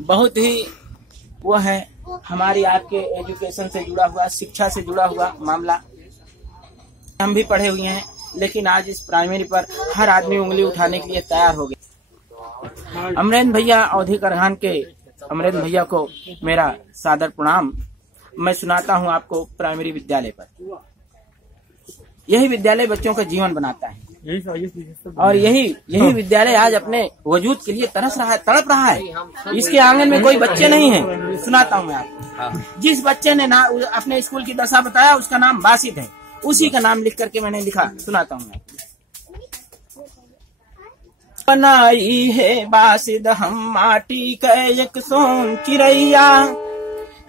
बहुत ही वो है हमारी आपके एजुकेशन से जुड़ा हुआ, शिक्षा से जुड़ा हुआ मामला। हम भी पढ़े हुए हैं, लेकिन आज इस प्राइमरी पर हर आदमी उंगली उठाने के लिए तैयार हो गया। अमरेंद्र भैया अवधी करघान के अमरेंद्र भैया को मेरा सादर प्रणाम। मैं सुनाता हूँ आपको प्राइमरी विद्यालय पर। यही विद्यालय बच्चों का जीवन बनाता है और यही विद्यालय आज अपने वजूद के लिए तरस रहा है, तड़प रहा है। इसके आंगन में कोई बच्चे नहीं है। सुनाता हूँ मैं आपको। जिस बच्चे ने अपने स्कूल की दशा बताया उसका नाम बासित है, उसी का नाम लिख करके मैंने लिखा। सुनाता हूँ मैं। बनाई है बासिद हम माटी का एक सोन चिड़ैया,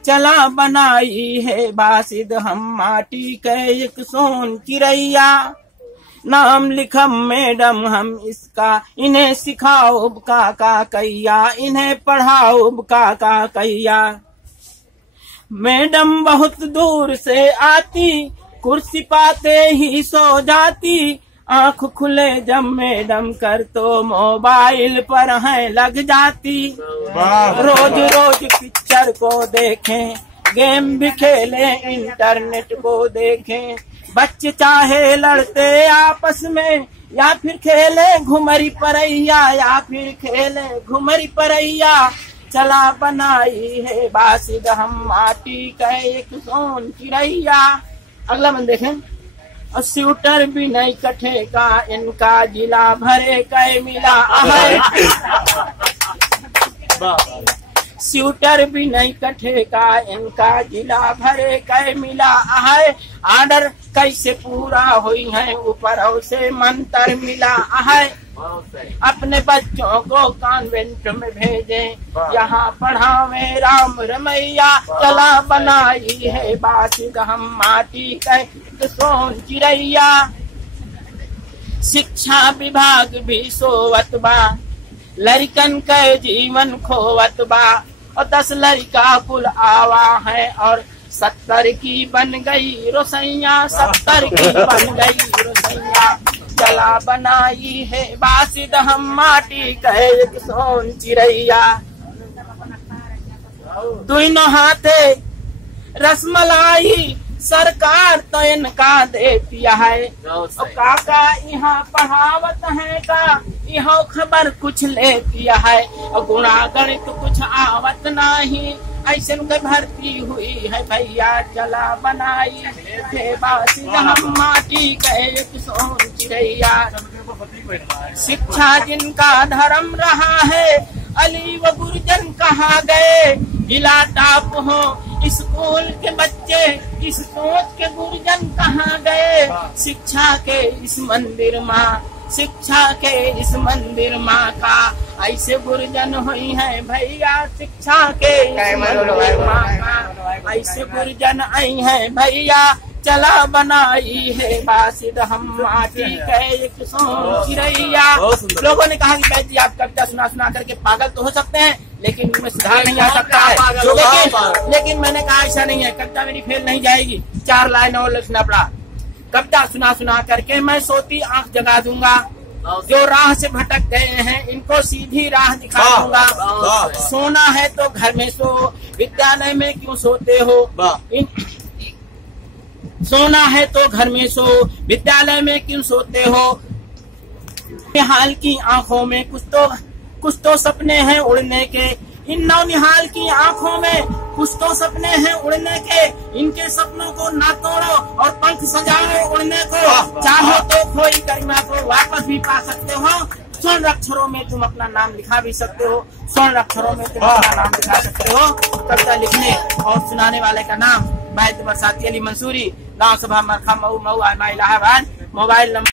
चला बनाई है बासिद हम माटी का एक सोन चिड़ैया। नाम लिखम मैडम हम इसका, इन्हें सिखाओ काका कैया, इन्हें पढ़ाओ काका कैया। मैडम बहुत दूर से आती, कुर्सी पाते ही सो जाती। आँख खुले जब मैडम कर तो मोबाइल पर है लग जाती। रोज रोज पिक्चर को देखें, गेम भी खेलें, इंटरनेट को देखें। बच्चे चाहे लड़ते आपस में, या फिर खेले घुमरी परैया, या फिर खेले घुमरी परैया। चला बनाई है बासिद हम माटी का एक सोन चिड़ैया। अगला मन देखें। और स्वेटर भी नहीं कटे का इनका, जिला भरे कै मिला है। स्वेटर भी नहीं कटे का इनका, जिला भरे कै मिला है। आर्डर कैसे पूरा हुई है, ऊपर से मंत्र मिला है। अपने बच्चों को कॉन्वेंट में भेजें, यहाँ पढ़ावे राम रमैया। चला बनाई है बासिद हम माटी का सोन चिड़ैया। शिक्षा विभाग भी सोवत बा, लड़कन के जीवन खोवत बा। और 10 लड़का कुल आवा है, और 70 की बन गई रोसैया, 70 की बन गई रोसैया। चला बनाई है बासिद हम माटी का एक सोन चिड़ैया। दोनों हाथे रसमलाई सरकार तो इनका देती है। और काका यहाँ पढ़ावत है का, यहाँ खबर कुछ लेती है। और गुणा गणित कुछ आवत नहीं, ऐसे उनके भर्ती हुई है भैया। चला बनाई है बासिद हम माटी का एक सोन चिड़ैया। शिक्षा जिनका धर्म रहा है, अली व गुरजन कहाँ गए। जिला टॉप हो स्कूल के बच्चे, इस सोच के गुरजन कहाँ गए। शिक्षा के इस मंदिर माँ, शिक्षा के इस मंदिर माँ का, ऐसे गुरजन हुई है भैया। शिक्षा के इस मंदिर माँ का, ऐसे गुरजन आई है भैया। चला बनाई है बासिद हम माटी का एक सोन चिड़ैया। लोगों ने कहा कि भाई जी आप कविता सुना करके पागल तो हो सकते हैं, लेकिन उनमें सुधार नहीं आ सकता है। लेकिन मैंने कहा ऐसा नहीं है, कविता मेरी फेल नहीं जाएगी। 4 लाइन और लिखना पड़ा। कविता सुना करके मैं सोती आंख जगा दूंगा। जो राह से भटक गए हैं इनको सीधी राह दिखा दूंगा। सोना है तो घर में सो, विद्यालय में क्यों सोते हो। सोना है तो घर में सो, विद्यालय में क्यों सोते हो। हाल की आंखों में कुछ तो सपने हैं उड़ने के। इन नौनिहाल की आंखों में कुछ तो सपने हैं उड़ने के। इनके सपनों को ना तोड़ो और पंख सजाओ उड़ने को। चाहो तो खोई गरिमा को वापस भी पा सकते हो। स्वर्ण अक्षरों में तुम अपना नाम लिखा भी सकते हो। स्वर्ण अक्षरों में तुम अपना नाम लिखा सकते हो। कविता लिखने और सुनाने वाले का नाम वैद्य बरसाती अली मंसूरी, गाँव सभा मरखा मऊ इलाहाबाद। Mobile number